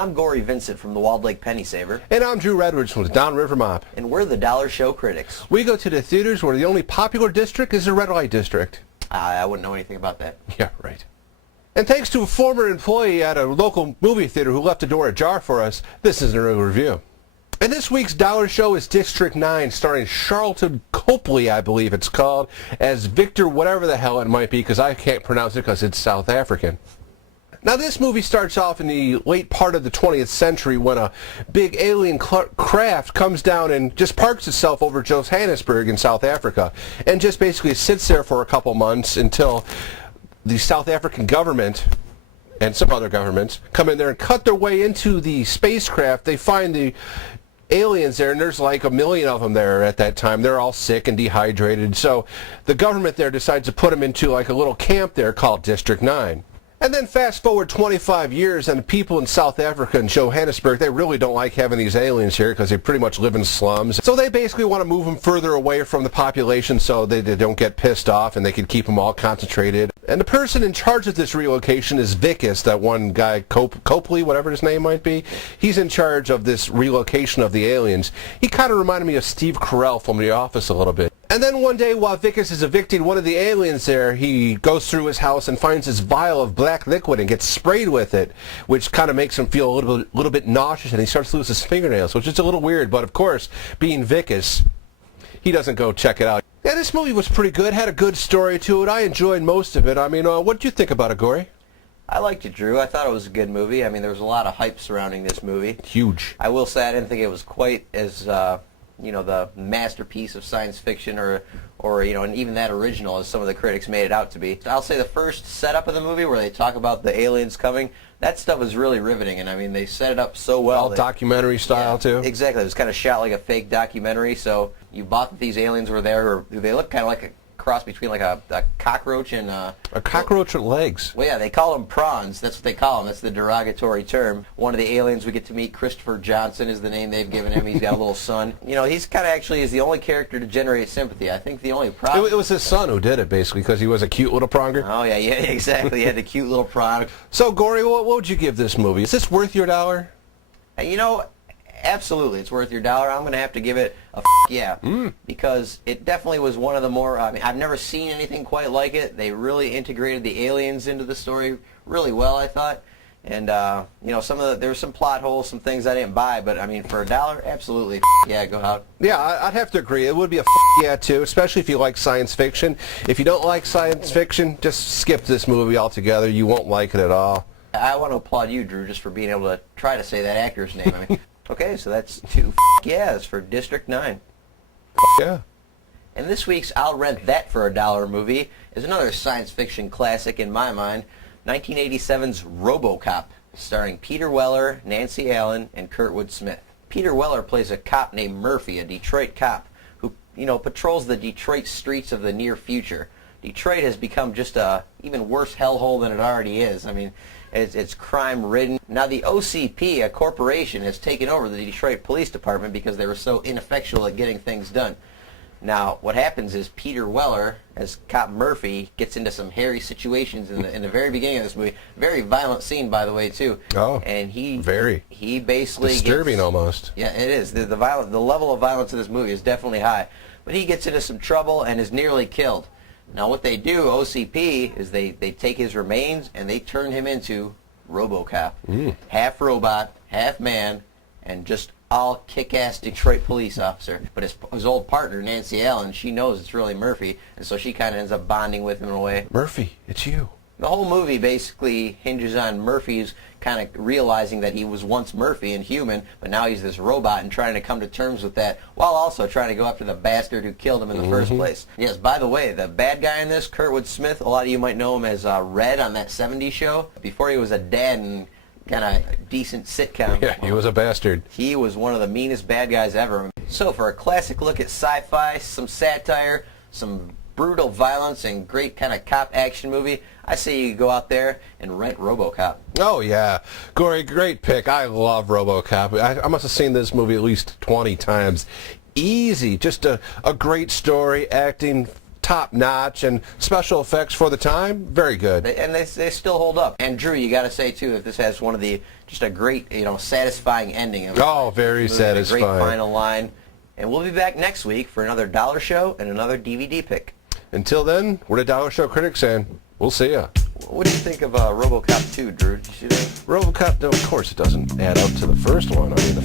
I'm Gory Vincent from the Walled Lake Penny Saver. And I'm Drew Redwoods from the Downriver Mop. And we're the Dollar Show Critics. We go to the theaters where the only popular district is the red light district. I wouldn't know anything about that. Yeah, right. And thanks to a former employee at a local movie theater who left the door ajar for us, this is an early review. And this week's Dollar Show is District 9, starring Charlton Copley, I believe it's called, as Victor whatever the hell it might be, because I can't pronounce it because it's South African. Now, this movie starts off in the late part of the 20th century when a big alien craft comes down and just parks itself over Johannesburg in South Africa and just basically sits there for a couple months until the South African government and some other governments come in there and cut their way into the spacecraft. They find the aliens there, and there's like 1 million of them there at that time. They're all sick and dehydrated. So the government there decides to put them into like a little camp there called District 9. And then fast forward 25 years, and people in South Africa and Johannesburg, they really don't like having these aliens here because they pretty much live in slums. So they basically want to move them further away from the population so they don't get pissed off and they can keep them all concentrated. And the person in charge of this relocation is Vicus, that one guy, Copley, whatever his name might be. He's in charge of this relocation of the aliens. He kind of reminded me of Steve Carell from The Office a little bit. And then one day, while Vicus is evicting one of the aliens there, he goes through his house and finds this vial of black liquid and gets sprayed with it, which kind of makes him feel a little bit nauseous, and he starts to lose his fingernails, which is a little weird. But of course, being Vicus, he doesn't go check it out. Yeah, this movie was pretty good, had a good story to it. I enjoyed most of it. I mean, what did you think about it, Gory? I liked it, Drew. I thought it was a good movie. I mean, there was a lot of hype surrounding this movie. Huge. I will say I didn't think it was quite as the masterpiece of science fiction or and even that original as some of the critics made it out to be. I'll say the first setup of the movie where they talk about the aliens coming, that stuff was really riveting, and I mean they set it up so well. All documentary style too. Exactly. It was kind of shot like a fake documentary, so you bought that these aliens were there, or they look kind of like a cross between like a cockroach and a cockroach with legs. Well, yeah, they call them prawns. That's what they call them. That's the derogatory term. One of the aliens we get to meet, Christopher Johnson, is the name they've given him. He's got a little son. He's kind of actually is the only character to generate sympathy. I think the only problem... It was his son who did it, basically, because he was a cute little pronger. Oh, yeah, exactly. He had the cute little prong. So, Gory, what would you give this movie? Is this worth your dollar? Absolutely, it's worth your dollar. I'm going to have to give it a yeah, because it definitely was one of the more, I've never seen anything quite like it. They really integrated the aliens into the story really well, I thought. And, there were some plot holes, some things I didn't buy, but, I mean, for a dollar, absolutely, yeah, go out. Yeah, I'd have to agree. It would be a yeah, too, especially if you like science fiction. If you don't like science fiction, just skip this movie altogether. You won't like it at all. I want to applaud you, Drew, just for being able to try to say that actor's name. I mean, okay, so that's 2 yeahs for District 9. Yeah. And this week's I'll Rent That for a Dollar movie is another science fiction classic in my mind, 1987's Robocop, starring Peter Weller, Nancy Allen, and Kurtwood Smith. Peter Weller plays a cop named Murphy, a Detroit cop, who, patrols the Detroit streets of the near future. Detroit has become just a even worse hellhole than it already is. I mean, it's crime-ridden. Now, the OCP, a corporation, has taken over the Detroit Police Department because they were so ineffectual at getting things done. Now, what happens is Peter Weller, as Cop Murphy, gets into some hairy situations in the very beginning of this movie. Very violent scene, by the way, too. Oh, and he basically disturbing almost. Yeah, it is. The level of violence in this movie is definitely high. But he gets into some trouble and is nearly killed. Now, what they do, OCP, is they take his remains and they turn him into Robocop. Half robot, half man, and just all kick-ass Detroit police officer. But his old partner, Nancy Allen, she knows it's really Murphy, and so she kind of ends up bonding with him in a way. Murphy, it's you. The whole movie basically hinges on Murphy's kind of realizing that he was once Murphy and human, but now he's this robot and trying to come to terms with that, while also trying to go after the bastard who killed him in the first place. Yes, by the way, the bad guy in this, Kurtwood Smith, a lot of you might know him as Red on that 70s show. Before he was a dad and kind of decent sitcom. Yeah, he was a bastard. He was one of the meanest bad guys ever. So for a classic look at sci-fi, some satire, some brutal violence, and great kind of cop action movie, I say you go out there and rent Robocop. Oh, yeah. Gory, great pick. I love Robocop. I must have seen this movie at least 20 times. Easy. Just a great story, acting, top notch, and special effects for the time, very good. And they still hold up. And Drew, you got to say too, if this has one of the just a great, satisfying ending. Oh, very satisfying. A great final line. And we'll be back next week for another Dollar Show and another DVD pick. Until then, we're the Dollar Show critics, and we'll see ya. What do you think of Robocop 2, Drew? Did you see that? Robocop, no, of course it doesn't add up to the first one. I mean, the